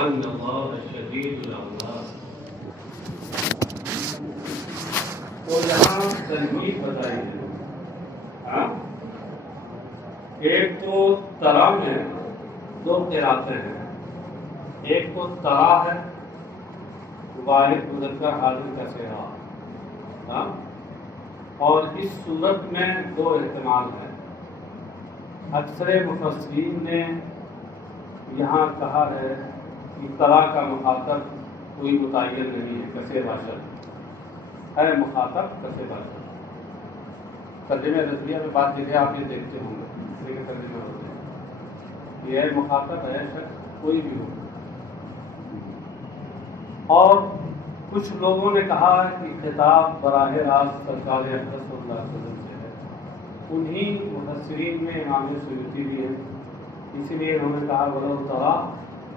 وأن الله شديد العقاب. تو یہاں ترغیب بتائی ہے. ہاں، ایک تو ترا میں دو قراءتیں ہیں. ایک تو ترا ہے واحد مذکر حاضر کا صیغہ، ہاں، اور اس صورت میں دو احتمال ہیں. اکثر مفسرین نے یہاں کہا ہے کہ ترا کا مخاطب کوئی متعین نہیں ہے، کسے باشد ہے مخاطب کسے باشد. ترجمہ رضویہ میں بات لکھے آپ یہ دیکھتے ہوں گے، اس طرح کے ترجمے ہوتے ہیں. یہ ہے مخاطب ہے شخص کوئی بھی ہو. اور کچھ لوگوں نے کہا کہ خطاب براہ راست سرکار اقدس صلی اللہ علیہ وسلم سے ہے. انہی مفسرین میں امام سیوطی بھی ہیں، اسی لیے انہوں نے کہا وَلَوْ تَرَىٰ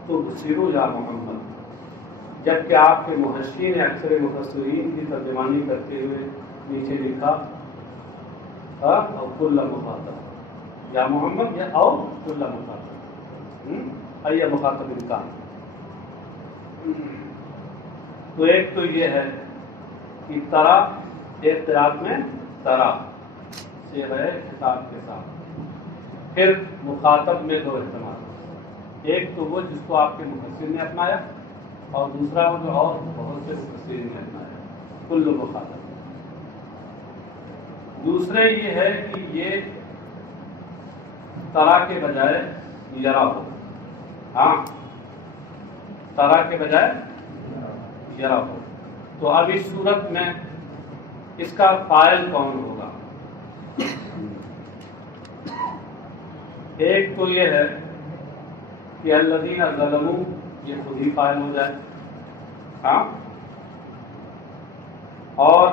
تُبْصِرُ یَا محمد، جبکہ آپ کے محشی نے اکثر مفسرین کی ترجمانی کرتے ہوئے نیچے لکھا اور کل مخاطب یا محمد یا اور کل مخاطب یا مخاطب امکان. تو ایک تو یہ ہے کہ ترا ایک قراءت میں ترا صیغہ خطاب کے ساتھ. پھر مخاطب میں دو احتمال، ایک تو وہ جس کو آپ کے مفسر نے اپنایا، اور دوسرا وہ جو اور بہت سے مفسرین نے اپنایا کل مخاطب. دوسرے یہ ہے کہ یہ ترا کے بجائے یرا ہو. ہاں، ترا کے بجائے یرا ہو. تو اب اس صورت میں اس کا فاعل کون ہوگا؟ ایک تو یہ ہے کہ الذین ظلموا، یہ خود ہی فاعل ہو جائے. ہاں، اور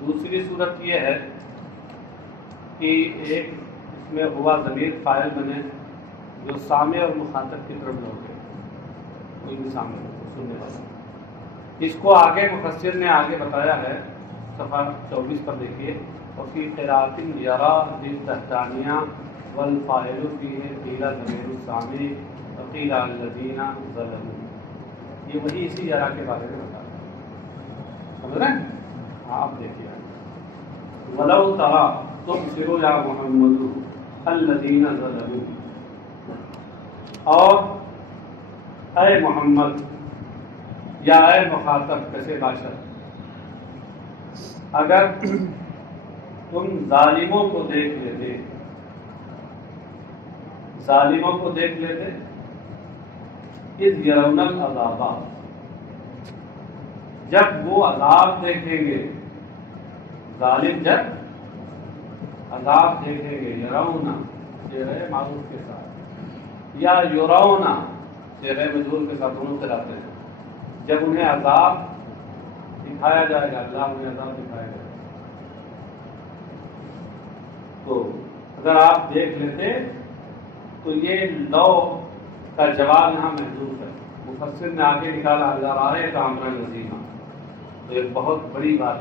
دوسری صورت یہ ہے کہ ایک اس میں ہوا ضمیر فاعل بنے جو سامع اور مخاطب کی طرف لوٹے، کوئی بھی سامع سننے والا. اس کو آگے مفسر نے آگے بتایا ہے، صفحہ 24 پر دیکھیے. وفی قراءۃ یرا للتحتانیہ والفاعل فیہ قیل ضمیر السامع وقیل الذین ظلموا. یہ وہی اسی یرا کے بارے میں بتا رہا ہے. سمجھ رہے ہیں؟ آپ دیکھیے وَلَوْ تَرَىٰ تُبْصِرُ یَا مُحَمَّدُ الَّذِینَ ظَلَمُوا، اور اے محمد یا اے مخاطب کسے باشد، اگر تم ظالموں کو دیکھ لیتے، ظالموں کو دیکھ لیتے اذ یرون العذاب، جب وہ عذاب دیکھیں گے. ظالم جب عذاب دیکھیں گے، یرونا چہرے معروف کے ساتھ یا یرونا چہرے مجرور کے ساتھ، دونوں سے لاتے ہیں. جب انہیں عذاب دکھایا جائے گا، اللہ انہیں عذاب دکھائے گا، تو اگر آپ دیکھ لیتے تو یہ لو کا جواب یہاں محدود ہے. مفسر نے آگے نکالا اللہ رائے کا امر نظیمہ، تو ایک بہت بڑی بات،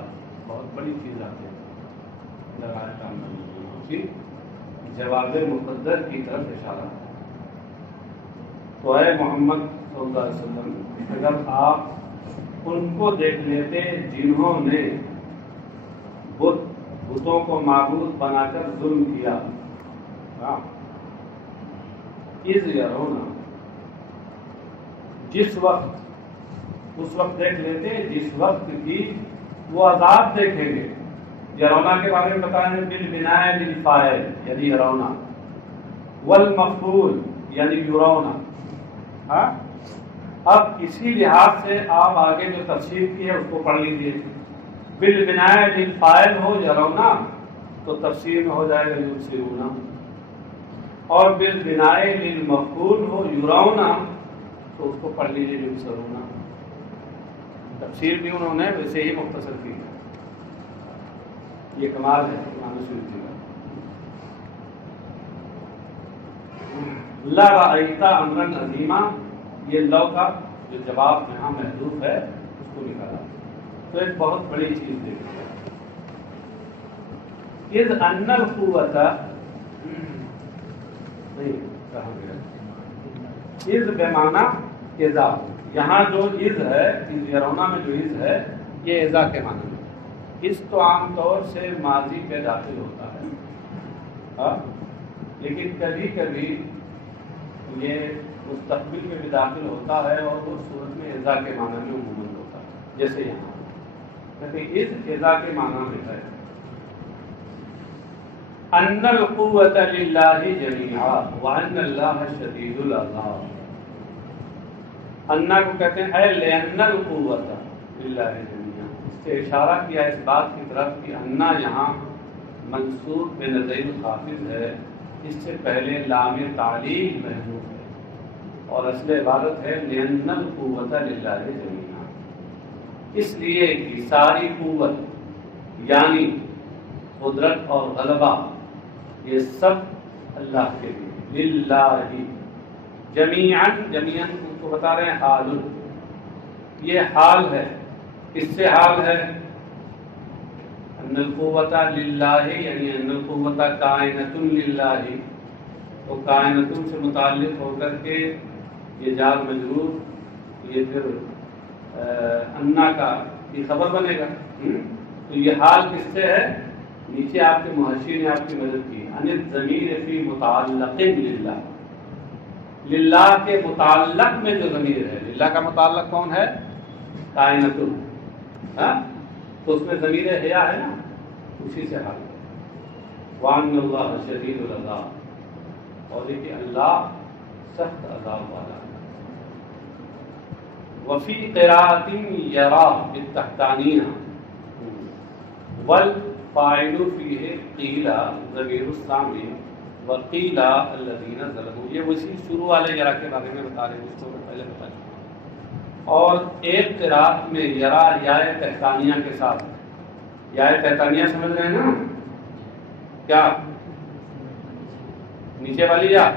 بہت بڑی چیز آتی ہے. اللہ رائے کا امر نظیمہ جواب مقدر کی طرف اشارہ ہے. تو اے محمد صلی اللہ علیہ وسلم، اگر آپ ان کو دیکھ لیتے جنہوں نے بتوں کو معبود بنا کر ظلم کیا، اذ یرونا، جس وقت، اس وقت دیکھ لیتے جس وقت کی وہ عذاب دیکھیں گے. یرونا کے بارے میں بتایا ہے بالبناء للفاعل یعنی یرونا، والمفعول یعنی یرونا. ہاں، اب اسی لحاظ سے آپ آگے جو تفسیر کی ہے اس کو پڑھ لیجیے. بالبناء للفاعل ہو یرونا تو تفسیر میں ہو جائے گا یبصرون، اور بالبناء للمفعول ہو یرونا تو اس کو پڑھ لیجیے یبصرون. تفسیر بھی انہوں نے ویسے ہی مختصر کی ہے. یہ کمال ہے امام سیوطی کا. لَرَأَيْتَ أَمْرًا عَظِیمًا، یہ لو کا جو جواب یہاں محذوف ہے اس کو نکالا. تو ایک بہت بڑی چیز دیکھیے، اذ ان القوۃ نہیں کہاں گیا، از بمعنی اذا، یہاں جو از ہے از یرونا میں جو از ہے یہ اذا کے معنی میں، اس تو عام طور سے ماضی پہ داخل ہوتا ہے ہاں، لیکن کبھی کبھی یہ مستقبل میں بھی داخل ہوتا ہے اور اس صورت میں اذا کے معنی میں عموماً ہوتا ہے، جیسے یہاں کہتے از اذا کے معنی میں ہے ان القوت للہ جمیعا وان اللہ شدید العذاب۔ انا کو کہتے ہیں اے لان القوت للہ جمیعا، اس سے اشارہ کیا اس بات کی طرف کہ انا یہاں منصوب بے نظیر خافض ہے، اس سے پہلے لام تعلیل محذوف ہے اور اصل عبارت ہے لان القوت للہ جمیعا، اس لیے کہ ساری قوت یعنی قدرت اور غلبہ یہ سب اللہ کے لیے، للہ جمیعاً، جمیعاً ان کو بتا رہے ہیں حال، یہ حال ہے، کس سے حال ہے؟ ان القوت للہ یعنی ان القوت کائنۃ للہ، تو کائنۃ سے متعلق ہو کر کے یہ جار مجرور، یہ پھر انا کا یہ خبر بنے گا، تو یہ حال کس سے ہے؟ نیچے آپ کے محشی نے آپ کی مدد کی، ان الضمیر فی متعلق للہ، للہ کے متعلق میں جو ضمیر ہے، للہ کا متعلق کون ہے؟ کائنۃ، ہاں تو اس میں ضمیر حیا ہے نا، اسی سے حال ہے وان اللہ شدید العذاب، اور دیکھیے اللہ سخت عذاب والا ہے۔ وفی قراءۃ یرا بالتحتانیہ والفاعل فیہ قیل ضمیر السامع وقیل الذین ظلموا، یہ اسی شروع والے یرا کے بارے میں بتا رہے ہیں جس کو میں پہلے بتا چکا، اور ایک قراءت میں یرا یائے تحتانیہ کے ساتھ، یائے تحتانیہ سمجھ رہے ہیں نا کیا؟ نیچے والی یا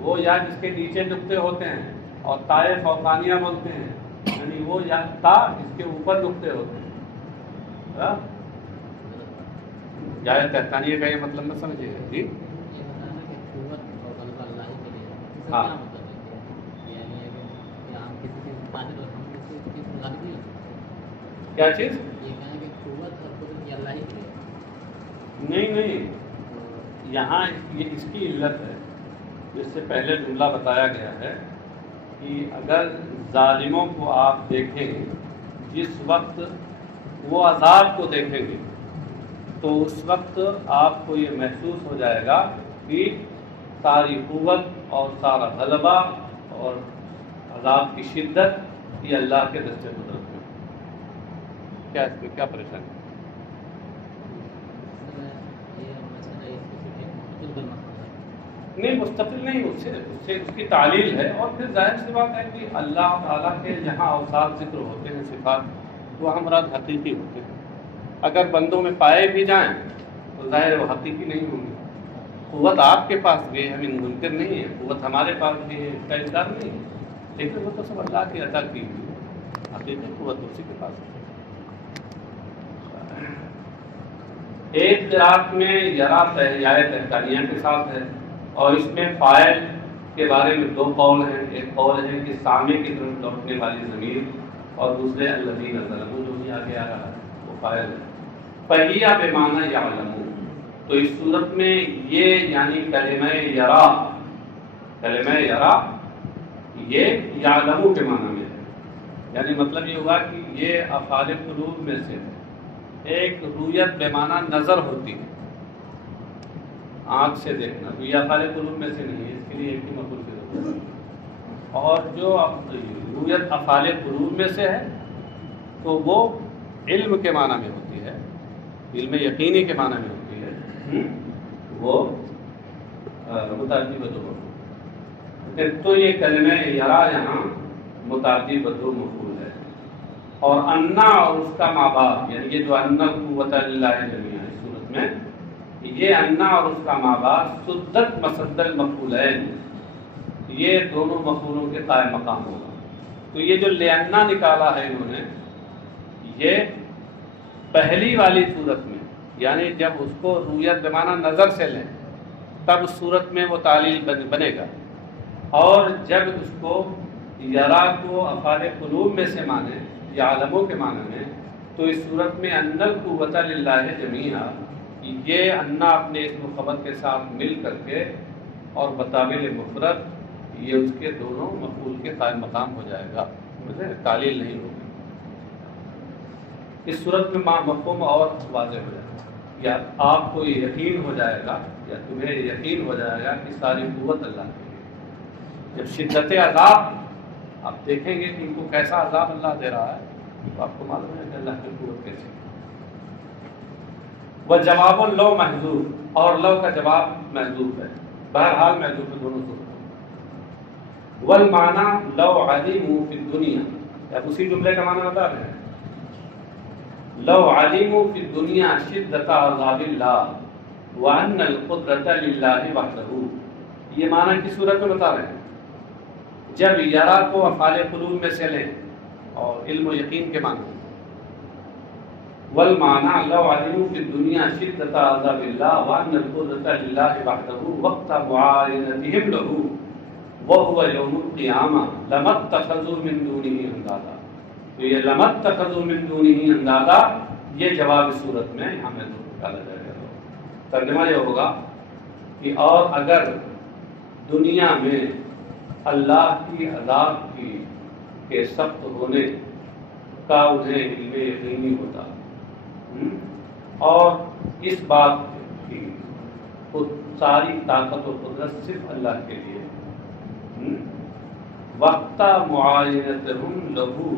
وہ یا جس کے نیچے نقطے ہوتے ہیں، اور تائے فوقانیہ بولتے ہیں، یعنی وہ یا تا جس کے اوپر نقطے ہوتے ہیں، جائے تحتانیہ کا یہ مطلب نہ سمجھیے جی، ہاں کیا چیز؟ نہیں، یہاں یہ اس کی علت ہے، جس سے پہلے جملہ بتایا گیا ہے کہ اگر ظالموں کو آپ دیکھیں جس وقت وہ عذاب کو دیکھیں گے تو اس وقت آپ کو یہ محسوس ہو جائے گا کہ ساری قوت اور سارا غلبہ اور عذاب کی شدت یہ اللہ کے دست قدرت میں۔ کیا اس میں کیا پریشانی؟ نہیں مستقل نہیں، اس سے اس کی تعلیل ہے، اور پھر ظاہر سی بات ہے کہ اللہ تعالیٰ کے جہاں اوصاف ذکر ہوتے ہیں، صفات، وہ مراد حقیقی ہوتے ہیں، اگر بندوں میں پائے بھی جائیں تو ظاہر وہ حقیقی نہیں ہوں گے۔ قوت آپ کے پاس بھی ہے، ہمیں منکر نہیں ہے، قوت ہمارے پاس بھی ہے، اس کا انکار نہیں ہے، لیکن وہ تو سب اللہ کی عطا کی ہوئی، حقیقی قوت اسی کے پاس ہے۔ ایک قراءت میں یرا یائے تحتانیہ کے ساتھ ہے، اور اس میں فاعل کے بارے میں دو قول ہیں، ایک قول ہے کہ سامع کی طرف لوٹنے والی ضمیر، اور دوسرے الذین ظلموا جو بھی آگے آ رہا ہے وہ فاعل ہے۔ فہی بمعنی یعلمون، تو اس صورت میں یہ یعنی کلمہ یرا یہ یعلمو کے معنی میں ہے، یعنی مطلب یہ ہوا کہ یہ افعال قلوب میں سے ایک رویت بے معنی نظر ہوتی ہے، آنکھ سے دیکھنا، تو یہ افعال قلوب میں سے نہیں ہے، اس کے لیے ایک ہی مفعول کی ضرورت ہے، اور جو رویت افعال قلوب میں سے ہے تو وہ علم کے معنی میں ہوتی ہے، علم یقینی کے معنی میں ہوتی ہے، وہ متعدی بدو، تو یہ کلمہ یرا یہاں متعدی بدو مفعول ہے، اور انا اور اس کا ماں باپ، یعنی یہ جو انا قوت اللہ جمیعا اس صورت میں یہ انا اور اس کا ماں باپ سدت مسد المفعولین، یہ دونوں مفعولوں کے قائم مقام ہوگا۔ تو یہ جو لأنا نکالا ہے انہوں نے، یہ پہلی والی صورت میں، یعنی جب اس کو رویت بمعنی نظر سے لیں تب اس صورت میں وہ تعلیل بنے گا، اور جب اس کو یرا کو افعال قلوب میں سے مانے یا عالموں کے معنی میں، تو اس صورت میں ان القوۃ للہ جمیعا، یہ انا اپنے اسم و خبر کے ساتھ مل کر کے اور بطابل مفرد یہ اس کے دونوں مفعول کے قائم مقام ہو جائے گا، تعلیل نہیں ہوگی۔ اس صورت میں مفہوم اور واضح ہو جائے گا، یا آپ کو یہ یقین ہو جائے گا یا تمہیں یقین ہو جائے گا کہ ساری قوت اللہ کی ہے۔ جب شدت عذاب آپ دیکھیں گے کہ ان کو کیسا عذاب اللہ دے رہا ہے، تو آپ کو معلوم ہے کہ اللہ کی قوت کیسی ہے۔ وہ جواب لو محذوف، اور لو کا جواب محذوف ہے، بہرحال محذوف ہے دونوں صورتوں۔ والمعنی لو علموا فی الدنیا، اب اسی جملے کا معنی بتا رہے ہیں، لو علموا فی الدنیا شدت عذاب اللہ وان القدرۃ للہ وحدہ، یہ معنی کس صورت میں بتا رہے ہیں؟ جب یرا کو افعال قلوب میں سے لیں اور علم و یقین کے معنی، والمعنی لو علموا فی الدنیا شدت عذاب اللہ وان القدرۃ للہ وحدہ وقت معاینتہم لہ وهو یوم القیامہ لما اتخذوا من دونہ اندادا، تو یہ لما اتخذوا من دونہ اندادا یہ جواب اس صورت میں یہاں محذوف نکالا جائے گا۔ ترجمہ یہ ہوگا کہ اور اگر دنیا میں اللہ کی عذاب کے سخت ہونے کا انہیں علم یقینی ہوتا اور اس بات کی ساری طاقت و قدرت صرف اللہ کے لیے، وقت معاینتہم لہو،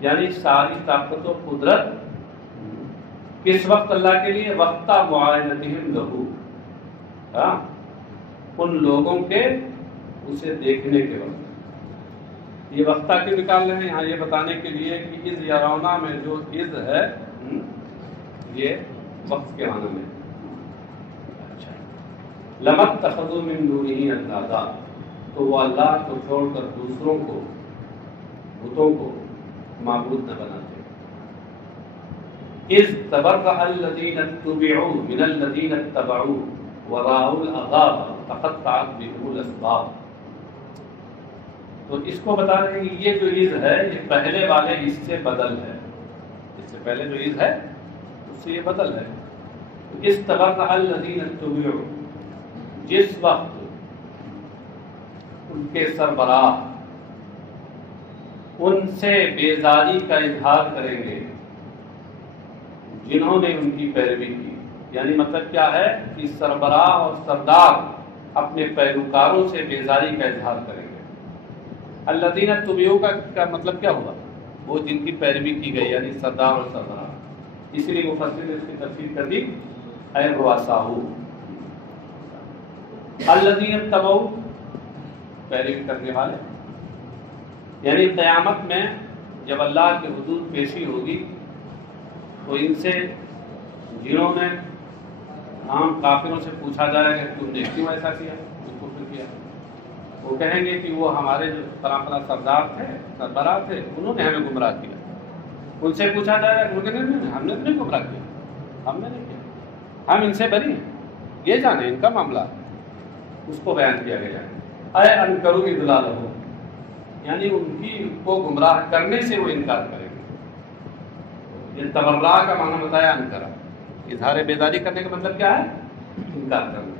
یعنی ساری طاقت و قدرت کس وقت اللہ کے لیے؟ وقت معاینتہم لہو، ان لوگوں کے اسے دیکھنے کے وقت۔ یہ وقتہ کیوں نکال رہے ہیں یہاں؟ یہ بتانے کے لیے کہ اذ یرونا میں جو اذ ہے یہ وقت کے معنی میں، لما اتخذوا من دونہ اندادا، تو وہ اللہ کو چھوڑ کر دوسروں کو، بتوں کو معبود نہ بناتے۔ اذ تبرأ الذین اتبعوا من الذین اتبعوا ورأوا العذاب تقطعت بهم الاسباب، تو اس کو بتا رہے ہیں کہ یہ جو اذ ہے یہ پہلے والے اس سے بدل ہے، اس سے پہلے جو اذ ہے اس سے یہ بدل ہے۔ اذ تبرأ الذین اتبعوا، جس وقت ان کے سربراہ ان سے بیزاری کا اظہار کریں گے جنہوں نے ان کی پیروی کی، یعنی مطلب کیا ہے کہ سربراہ اور سردار اپنے پیروکاروں سے بیزاری کا اظہار کریں گے۔ الذین اتبعوا کا مطلب کیا ہوا؟ وہ جن کی پیروی کی گئی، یعنی سردار اور سربراہ، اس لیے مفسر نے اس کی تفسیر کر دی اے رؤساء۔ الذین اتبعوا پیروی کرنے والے، یعنی قیامت میں جب اللہ کے حضور پیشی ہوگی تو ان سے جنہوں نے عام کافروں سے پوچھا جائے گا کہ تم نے کیوں ایسا کیا، کیوں کفر کیا، وہ کہیں گے کہ وہ ہمارے جو فلاں سردار تھے، سربراہ تھے، انہوں نے ہمیں گمراہ کیا۔ ان سے پوچھا جائے گا کہ ہم نے تو نہیں گمراہ کیا، ہم نے نہیں کیا، ہم ان سے بری ہیں، یہ جانے ان کا معاملہ، اس کو بیان کیا گیا ہے۔ اے انکروا اضلالہ، یعنی ان کی کو گمراہ کرنے سے وہ انکار کریں گے۔ یہ تبرع کا معنی بتایا انکرا، اظہار بیداری کرنے کا مطلب کیا ہے؟ انکار کرنا۔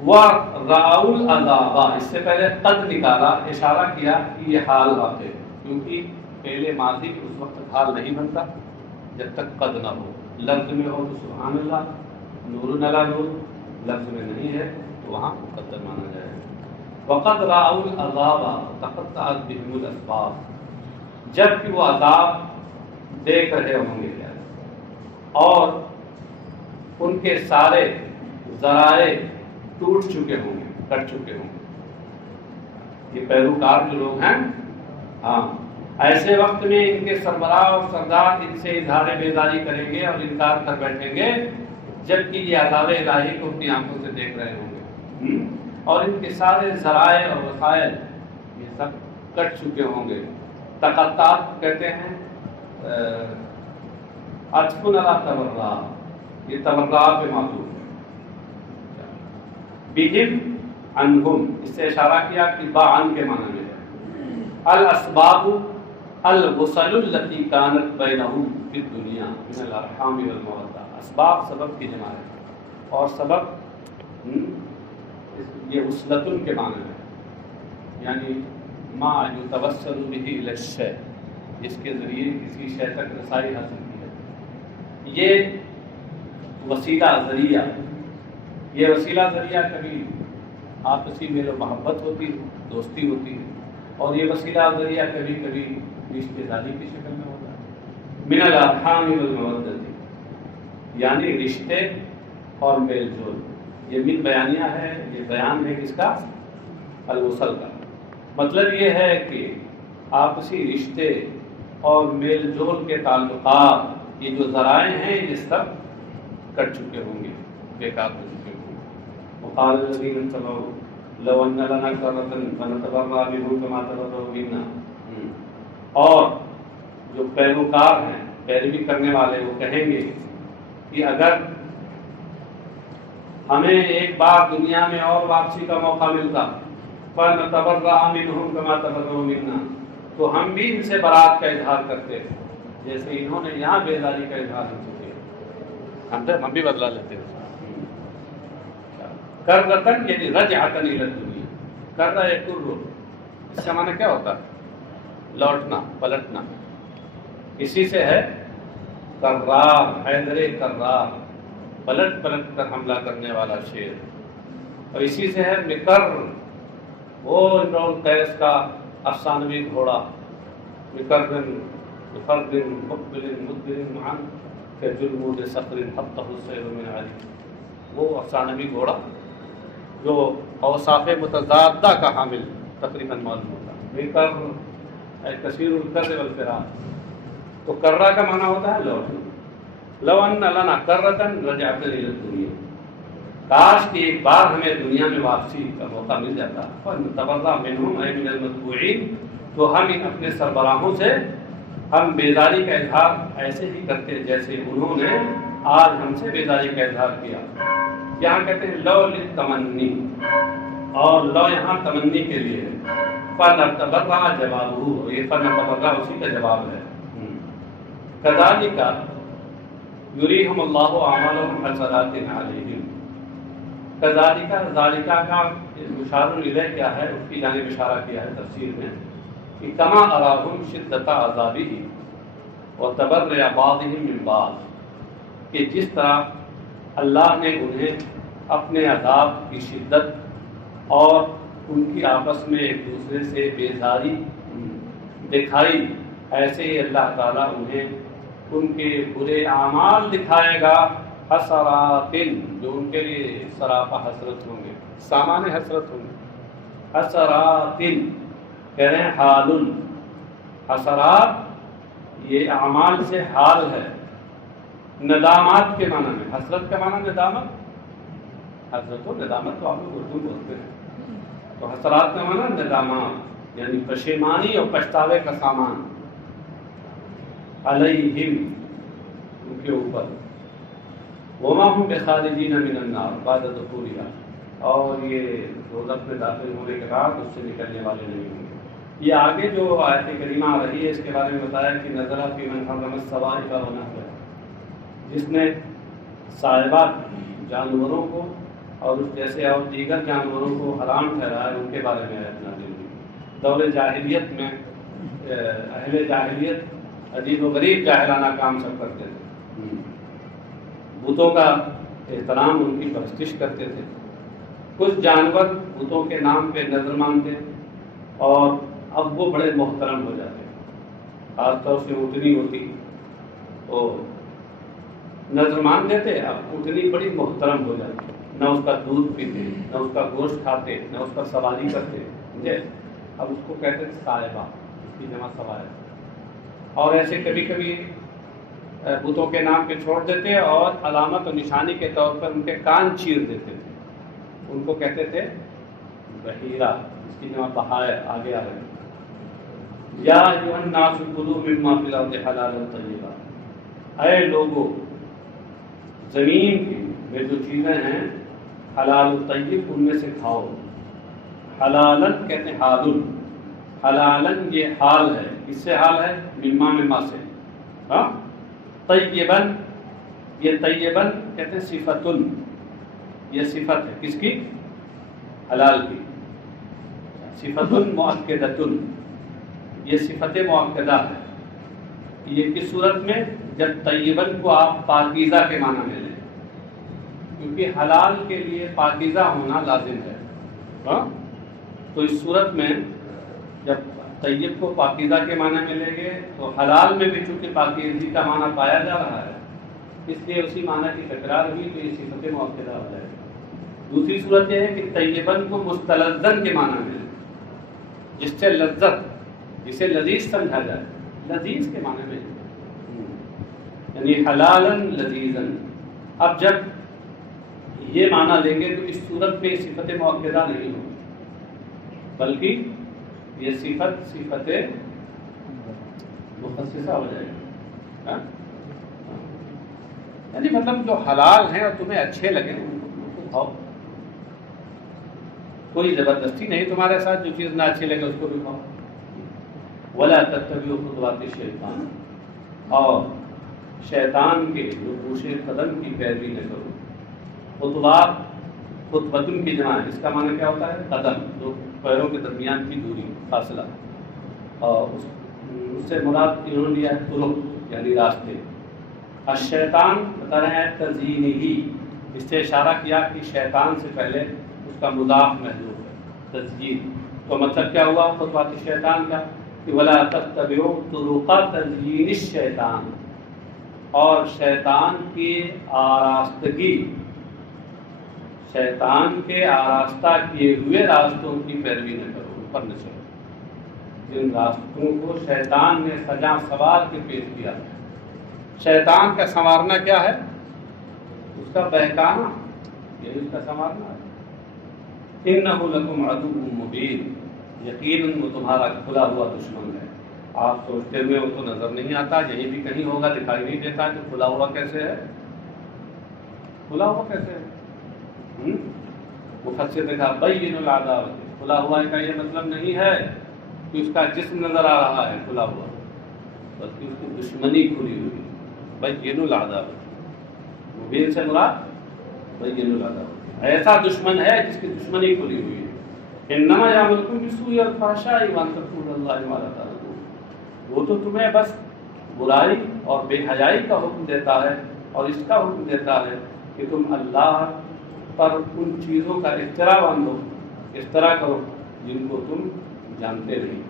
وَرَأَوْا الْعَذَابَ، اس سے پہلے قد نکالا، اشارہ کیا کہ یہ حال واقع ہے، کیونکہ پہلے ماضی اس وقت تک حال نہیں بنتا جب تک قد نہ ہو۔ لفظ میں ہو تو سبحان اللہ، نور علی نور، لفظ میں نہیں ہے تو وہاں مقدر مانا جائے۔ وَقَدْ رَأَوْا الْعَذَابَ تَقَطَّعَتْ بِهِمُ الْأَسْبَابُ، جب کہ وہ عذاب دیکھ رہے ہوں گے اور ان کے سارے ذرائع ٹوٹ چکے ہوں گے، کٹ چکے ہوں گے۔ یہ پیروکار جو لوگ ہیں، ہاں، ایسے وقت میں ان کے سربراہ اور سردار ان سے اظہار بیزاری کریں گے اور انکار کر بیٹھیں گے، جبکہ یہ عذاب الہی کو اپنی آنکھوں سے دیکھ رہے ہوں گے، اور ان کے سارے ذرائع اور وسائل یہ سب کٹ چکے ہوں گے۔ تقطعات کہتے ہیں عطف علی تبرع، یہ تبرع پہ معطوف ہے۔ بہم عنہم، اس سے اشارہ کیا کہ با عن کے معنی میں ہے۔ الاسباب الوصل التي كانت بينهم في الدنيا من الارحام والمودہ، اسباب سبب کی جمع ہے، اور سبب یہ وصلۃ کے معنی میں ہے، یعنی ما یتوسل به الى الشیء، جس کے ذریعے کسی شے تک رسائی حاصل کی ہے۔ یہ وسیلہ ذریعہ، یہ وسیلہ ذریعہ کبھی آپسی میل و محبت ہوتی ہے، دوستی ہوتی ہے، اور یہ وسیلہ ذریعہ کبھی کبھی رشتے داری کی شکل میں ہوتا ہے۔ من الارحام والمودۃ، یعنی رشتے اور میل جول، یہ من بیانیہ ہے، یہ بیان ہے کس کا؟ الوصل کا۔ مطلب یہ ہے کہ آپسی رشتے اور میل جول کے تعلقات، یہ جو ذرائع ہیں یہ سب کٹ چکے ہوں گے، بیکار ہو چکے ہوں گے۔ وقال الذين اتبعوا لو ان لنا كرة فنتبرأ منهم كما تبرؤوا منا، اور جو پیروکار ہیں، پیروی کرنے والے، وہ کہیں گے کہ اگر ہمیں ایک بار دنیا میں اور واپسی کا موقع ملتا، فنتبرأ منهم كما تبرؤوا منا، تو ہم بھی ان سے برات کا اظہار کرتے جیسے انہوں نے یہاں بیزاری کا اظہار ہم سے کیا، ہم بھی بدلا لیتے ہیں۔ کرتن یعنی رجعتن الی الدنیا، کرہ یکر، اس کا معنی کیا ہوتا ہے؟ لوٹنا، پلٹنا۔ اسی سے ہے کرار، حیدر کرار، پلٹ پلٹ کر حملہ کرنے والا شیر، اور اسی سے ہے مکر، وہ امرؤ القیس کا افسانوی گھوڑا، مکرن مفرن مقبل مدبر معا کجلمود صخر حطہ السیل من علی، وہ افسانوی گھوڑا جو اوصاف متضادہ کا حامل تقریباً معلوم ہوتا ہے۔ مکر کثیر الکر والفرار، تو کرہ کا معنی ہوتا ہے لوٹنا۔ لو ان لنا کرۃ رجعنا الی الدنیا، کاش کہ ایک بار ہمیں دنیا میں واپسی کا موقع مل جاتا، فنتبرأ منہم اے من المتبوعین، تو ہم اپنے سربراہوں سے ہم بیزاری کا اظہار ایسے ہی کرتے جیسے انہوں نے آج ہم سے بیزاری کا اظہار کیا۔ یہاں کہتے ہیں لو للتمنی، اور لو یہاں تمنی کے لیے ہے، فنتبرأ جوابہ، یہ فنتبرأ اسی کا جواب ہے۔ کذالک یریہم اللہ اعمالہم حسرات علیہم، کذالک، ذالکہ کا مشار الیہ کیا ہے، اس کی جانب اشارہ کیا ہے تفسیر میں، کہ کما اراہم شدۃ عذابہ وتبرأ بعضہم من بعض، کہ جس طرح اللہ نے انہیں اپنے عذاب کی شدت اور ان کی آپس میں ایک دوسرے سے بیزاری دکھائی، ایسے ہی اللہ تعالیٰ انہیں ان کے برے اعمال دکھائے گا، حسرات، جو ان کے لیے سراپا حسرت ہوں گے، سامان حسرت ہوں گے۔ حسرات کہہ رہے ہیں حال، حسرات یہ اعمال سے حال ہے، ندامات کے معنی میں، حسرت کا معنی ندامت، حسرت و ندامت تو آپ لوگ اردو بولتے ہیں، تو حسرات کا معنی ندامات، یعنی پشیمانی اور پچھتاوے کا سامان، علیہم ان کے اوپر، وما ہم بخارجین من النار بعد دخولها، اور یہ دوزخ میں داخل ہونے کے بعد اس سے نکلنے والے نہیں ہوں گے۔ یہ آگے جو آیت کریمہ آ رہی ہے اس کے بارے میں بتایا کہ نزل فی من حرم الصوائب ونحوها، جس نے صائبہ جانوروں کو اور اس جیسے اور دیگر جانوروں کو حرام ٹھہرایا، ان کے بارے میں آیت نازل ہوئی۔ دور جاہلیت میں اہل جاہلیت عجیب و غریب جاہلانہ کام سب کرتے تھے، بتوں کا احترام، ان کی پرستش کرتے تھے۔ کچھ جانور بتوں کے نام پہ نظر مانتے، اور اب وہ بڑے محترم ہو جاتے، خاص طور سے اونٹنی ہوتی تو نظر مان دیتے، اب اونٹنی بڑی محترم ہو جاتی، نہ اس کا دودھ پیتے، نہ اس کا گوشت کھاتے، نہ اس پر سواری کرتے، سمجھے؟ اب اس کو کہتے ہیں صائبہ، اس کی جمع سوائب، اور ایسے کبھی کبھی بتوں کے نام پہ چھوڑ دیتے اور علامت و نشانی کے طور پر ان کے کان چیر دیتے تھے، ان کو کہتے تھے بحیرہ، اس کی جمع بحائر، آگے آ رہے ہیں۔ یا ایھا الناس کلوا مما فی الارض حلالا طیبا، اے لوگو زمین میں جو چیزیں ہیں حلال و طیب ان میں سے کھاؤ، حلالن کہتے ہیں حالن، حلالن یہ حال ہے، کس سے حال ہے؟ مما سے. ہاں طیبن، یہ طیبن کہتے ہیں صفتن، یہ صفت ہے کس کی؟ حلال کی. صفتن مؤکدتن، یہ صفت مؤکدہ ہے. یہ کس صورت میں؟ جب طیبن کو آپ پاکیزہ کے معنی میں لیں، کیونکہ حلال کے لیے پاکیزہ ہونا لازم ہے. ہاں تو اس صورت میں جب طیب کو پاکیزہ کے معنی میں لیں گے تو حلال میں بھی چونکہ پاکیزگی کا معنی پایا جا رہا ہے، اس لیے اسی معنی کی تکرار ہوئی تو یہ صفت مؤکدہ ہو جائے گی. دوسری صورت یہ ہے کہ طیبن کو مستلذن کے معنی میں لیں، جس سے لذت، جسے لذیذ سمجھا جائے، لذیذ کے معنی میں، یعنی حلالن لذیذن. اب جب یہ معنی لیں گے تو اس صورت میں صفت مؤکدہ نہیں ہوگی، بلکہ یہ صفت مخصصہ ہو جائے گی. یعنی مطلب جو حلال ہیں اور تمہیں اچھے لگیں ان کو کھاؤ، کوئی زبردستی نہیں تمہارے ساتھ، جو چیز نہ اچھی لگے اس کو بھی کھاؤ. ولا تتبعوا خطوات الشیطان، اور شیطان کے نقوش قدم کی پیروی نہ کرو. خطوات، خطوتن کی جمع ہے، اس کا معنی کیا ہوتا ہے؟ قدم، دو پیروں کے درمیان کی دوری، فاصلہ. اور اس سے مراد انہوں نے لیا ہے طرق، یعنی راستے. الشیطان بتا رہے ہیں تزیین ہی، اس سے اشارہ کیا کہ شیطان سے پہلے اس کا مضاف محذوف ہے، تزیین. تو مطلب کیا ہوا خطوات الشیطان کا؟ کہ ولا تتبعوا طرق تزیین الشیطان، اور شیطان کی آراستگی، شیطان کے آراستہ کیے ہوئے راستوں کی پیروی نہ کرو، اوپر نہ چلو. جن راستوں کو شیطان نے سجا سوار کے پیش کیا. شیطان کا سنوارنا کیا ہے؟ اس کا بہکانا، یہی اس کا سنوارنا ہے. انہ لکم عدو مبین، یقیناً وہ تمہارا کھلا ہوا دشمن ہے. آپ سوچتے ہوئے وہ تو نظر نہیں آتا، یہیں بھی کہیں ہوگا، دکھائی نہیں دیتا کہ کھلا ہوا کیسے ہے. کھلا ہوا کیسے ہے؟ مفسر نے کہا بین العداوت، کھلا ہوا کا یہ مطلب نہیں ہے کہ اس کا جسم نظر آ رہا ہے کھلا ہوا، بلکہ اس کی دشمنی کھلی ہوئی. بین العداوت، مبین سے مراد بین العداوت، ایسا دشمن ہے جس کی دشمنی کھلی ہوئی ہے. انما یامرکم بالسوء والفحشاء وان تقولوا علی اللہ ما لا تعلمون، وہ تو تمہیں بس برائی اور بے حیائی کا حکم دیتا ہے، اور اس کا حکم دیتا ہے کہ تم اللہ پر ان چیزوں کا اختراع باندھو، اختراع کرو جن کو تم جانتے نہیں.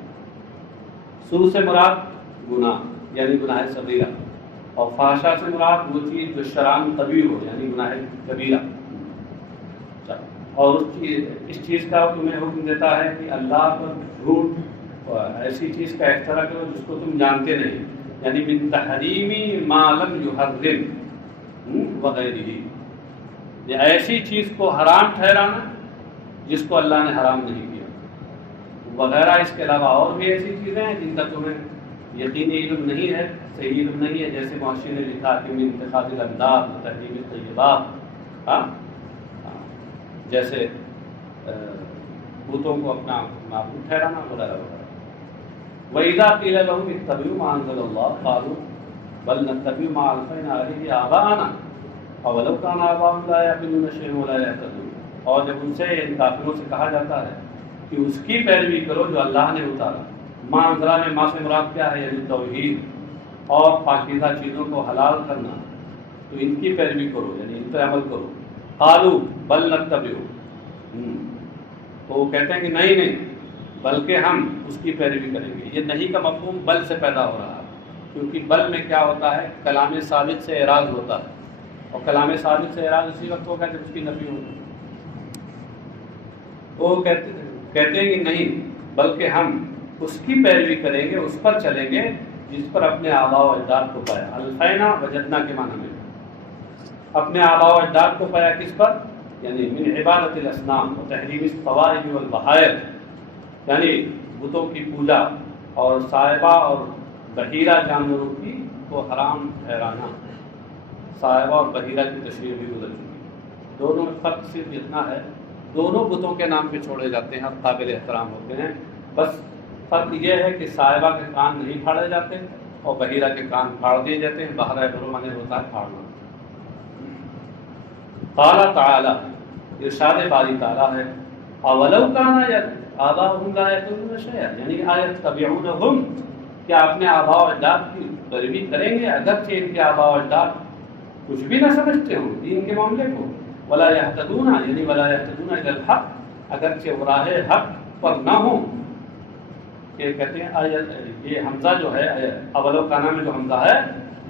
سوء سے مراد گناہ، یعنی گناہ صغیرہ، اور فحشا سے مراد وہ چیز جو شرعاً کبیر ہو، یعنی گناہ کبیرہ. اور اس چیز کا تمہیں حکم دیتا ہے کہ اللہ پر جھوٹ اور ایسی چیز کا اختراع کرو جس کو تم جانتے نہیں، یعنی من تحریمی ما لم یحرم وغیرہ، یہ ایسی چیز کو حرام ٹھہرانا جس کو اللہ نے حرام نہیں کیا وغیرہ. اس کے علاوہ اور بھی ایسی چیزیں ہیں جن کا تمہیں یقینی علم نہیں ہے، صحیح علم نہیں ہے، جیسے معاشرے نے لکھا کہ من انتخاب الانداد وتحریم الطیبات، جیسے بتوں کو اپنا معبود ٹھہرانا وغیرہ وغیرہ. وَإِذَا قِيلَ لَهُمُ اتَّبِعُوا مَا أَنزَلَ اللَّهُ قَالُوا بَلْ نَتَّبِعُ مَا أَلْفَيْنَا عَلَيْهِ آبَاءَنَا أَوَلَوْ كَانَ آبَاؤُهُمْ لَا يَعْقِلُونَ شَيْئًا وَلَا يَهْتَدُونَ. اور جب ان سے ان کافروں سے کہا جاتا ہے کہ اس کی پیروی کرو جو اللہ نے اتارا، ماں انزلہ میں ماں سے مراد کیا ہے؟ یعنی توحید اور پاکیزہ چیزوں کو حلال کرنا، تو ان کی پیروی کرو، یعنی ان پہ عمل کرو. قالوا بل نتبع، تو وہ کہتے ہیں کہ نہیں بلکہ ہم اس کی پیروی کریں گے. یہ نہیں کا مفہوم بل سے پیدا ہو رہا ہے، کیونکہ بل میں کیا ہوتا ہے؟ کلام ثابت سے اعراض ہوتا ہے، اور کلام ثابت سے اعراض اسی وقت ہوگا جب اس کی نفی ہوگی. وہ کہتے ہیں کہ نہیں بلکہ ہم اس کی پیروی کریں گے، اس پر چلیں گے جس پر اپنے آباء و اجداد کو پایا. الفینا وجدنا کے معنی میں اپنے آباء و اجداد کو پایا کس پر؟ یعنی من عبادت الاصنام و تحریم الصوائب والبحائر، یعنی بتوں کی پوجا اور صائبہ اور بحیرہ جانوروں کی کو حرام ٹھہرانا. صائبہ اور بحیرہ کی تشریح بھی گزر چکی. دونوں میں فرق صرف اتنا ہے دونوں بتوں کے نام پہ چھوڑے جاتے ہیں اور قابل احترام ہوتے ہیں. بس فرق یہ ہے کہ صاحبہ کے کان نہیں پھاڑے جاتے اور بحیرہ کے کان پھاڑ دیے جاتے ہیں. بہرہ برو مانے ہوتا ہے پھاڑنا. قال تعالی، ارشاد باری تعالیٰ ہے، اولو کان آباؤہم لا یأکلون شیئا، یعنی ایتبعونہم، کیا اپنے آباء و اجداد کی پیروی کریں گے اگرچہ ان کے آباء و اجداد کچھ بھی نہ سمجھتے ہوں دین کے معاملے کو. ولا یہتدون، یعنی ولا یہتدون الی الحق، اگرچہ وہ راہ حق پر نہ ہوں. کہ کہتے ہیں یہ حمزہ جو ہے اولو کانا میں جو حمزہ ہے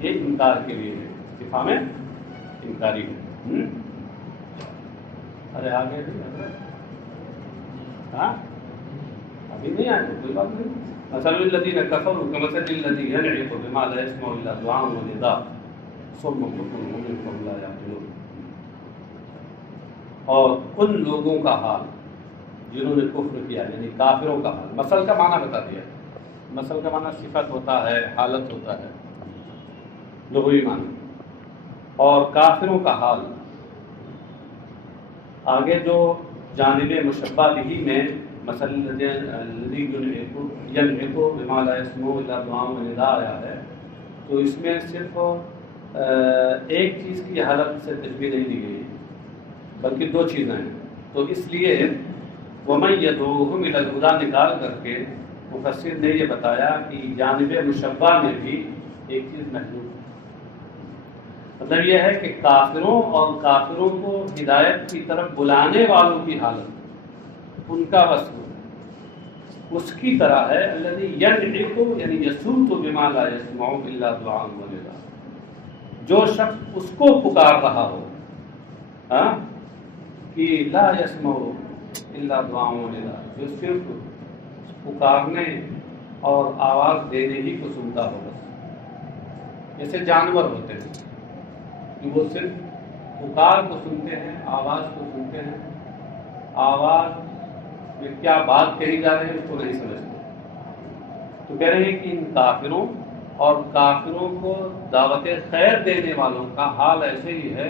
یہ انکار کے لیے ہے، استفہام انکاری ہے. ارے آگے بھی ہاں ابھی نہیں آئے تو کوئی بات نہیں. مثل الذین کفروا کمثل الذی ینعق بما لا یسمع الا دعاء ونداء صم بکم عمی فهم لا یعقلون. اور ان لوگوں کا حال جنہوں نے کفر کیا، یعنی کافروں کا حال. مثل کا معنی بتا دیا. مثل کا معنی صفت ہوتا ہے، حالت ہوتا ہے، لغوی معنی. اور کافروں کا حال آگے جو جانب مشبہ بہ میں مثل الذی ینعق بما لا یسمع الا دعاء ونداء آیا ہے، تو اس میں صرف ایک چیز کی حالت سے تشبیہ نہیں دی گئی بلکہ دو چیزیں ہیں. تو اس لیے وَمَن يَدْعُوهُمْ إِلَى الْهُدَىٰ نکال کر کے مفسر نے یہ بتایا کہ جانب مشبہ میں بھی ایک چیز محدود ہے. مطلب یہ ہے کہ کافروں اور کافروں کو ہدایت کی طرف بلانے والوں کی حالت، ان کا وصف اس کی طرح ہے الذی ینعق، یعنی یصوت بما لا یسمع الا دعاء ونداء. جو شخص اس کو پکار رہا ہو کہ لا یسمع الا دعاء ونداء، جو صرف پکارنے اور آواز دینے ہی کو سنتا ہو. بس جیسے جانور ہوتے ہیں کہ وہ صرف پکار کو سنتے ہیں، آواز کو سنتے ہیں، آواز میں کیا بات کہی جا رہی ہے اس کو نہیں سمجھتے. تو کہہ رہے ہیں کہ ان کافروں اور کافروں کو دعوت خیر دینے والوں کا حال ایسے ہی ہے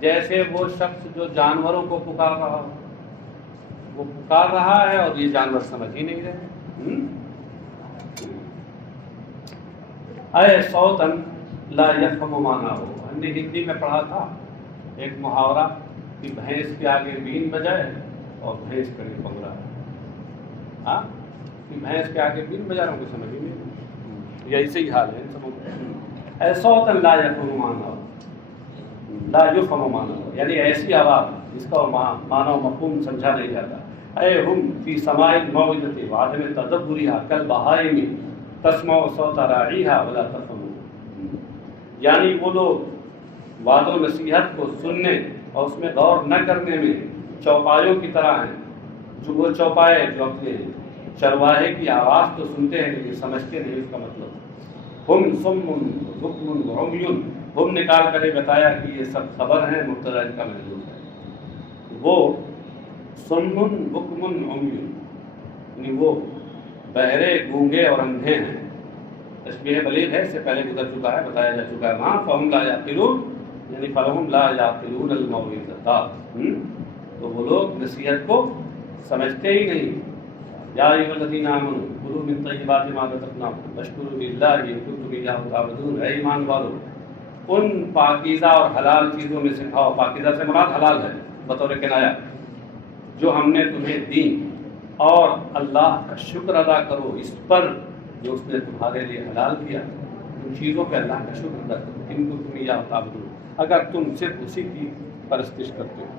جیسے وہ شخص جو جانوروں کو پکار رہا ہو. وہ پکار رہا ہے اور یہ جانور سمجھ ہی نہیں رہے. اے صوتن لا یفہم معناہ، ہم نے ہندی میں پڑھا تھا ایک محاورہ کہ بھینس کے آگے بین بجائے اور بھینس کڑی پکڑا ہے. ہاں کہ بھینس کے آگے بین بجا رہا ہوں، سمجھ ہی نہیں. یہ ایسے ہی حال ہے. اے صوتن لا یفہم معناہ، لا یفہم معناہ، یعنی ایسی آواز جس کا معنی و مفہوم سمجھا نہیں جاتا. اے ہم فی سماع الموعظۃ وعدم تدبرها کالبہائم تسمع صوت راعیها ولا تفهم. یعنی وہ لوگ وعد و نصیحت کو سننے اور اس میں غور نہ کرنے میں چوپایوں کی طرح ہیں. جو وہ چوپائے جو اپنے چرواہے کی آواز تو سنتے ہیں لیکن سمجھتے نہیں اس کا مطلب. ہم سم بکم عمی، ہم نکال کر بتایا کہ یہ سب خبر ہیں، مبتدا ان کا محذوف ہے. وہ سم بکم عمی، یعنی وہ بہرے گونگے اور اندھے ہیں. تشبیہ بلیغ ہے، اس سے پہلے گزر چکا ہے، بتایا جا چکا ہے. ہاں فہم لا یعقلون، یعنی فلہم لا یعقلون الموعظۃ، تو وہ لوگ نصیحت کو سمجھتے ہی نہیں. یا ایھا الذین آمنوا کلوا من طیبات ما رزقناکم واشکروا للہ ان کنتم ایاہ تعبدون. اے ایمان والو، ان پاکیزہ اور حلال چیزوں میں سے کھاؤ. پاکیزہ سے مراد حلال ہے بطور کنایہ، جو ہم نے تمہیں دی، اور اللہ کا شکر ادا کرو اس پر جو اس نے تمہارے لیے حلال کیا. ان چیزوں پہ اللہ کا شکر ادا کرو. ان کو تم یا تعبدون، اگر تم صرف اسی کی پرستش کرتے ہو.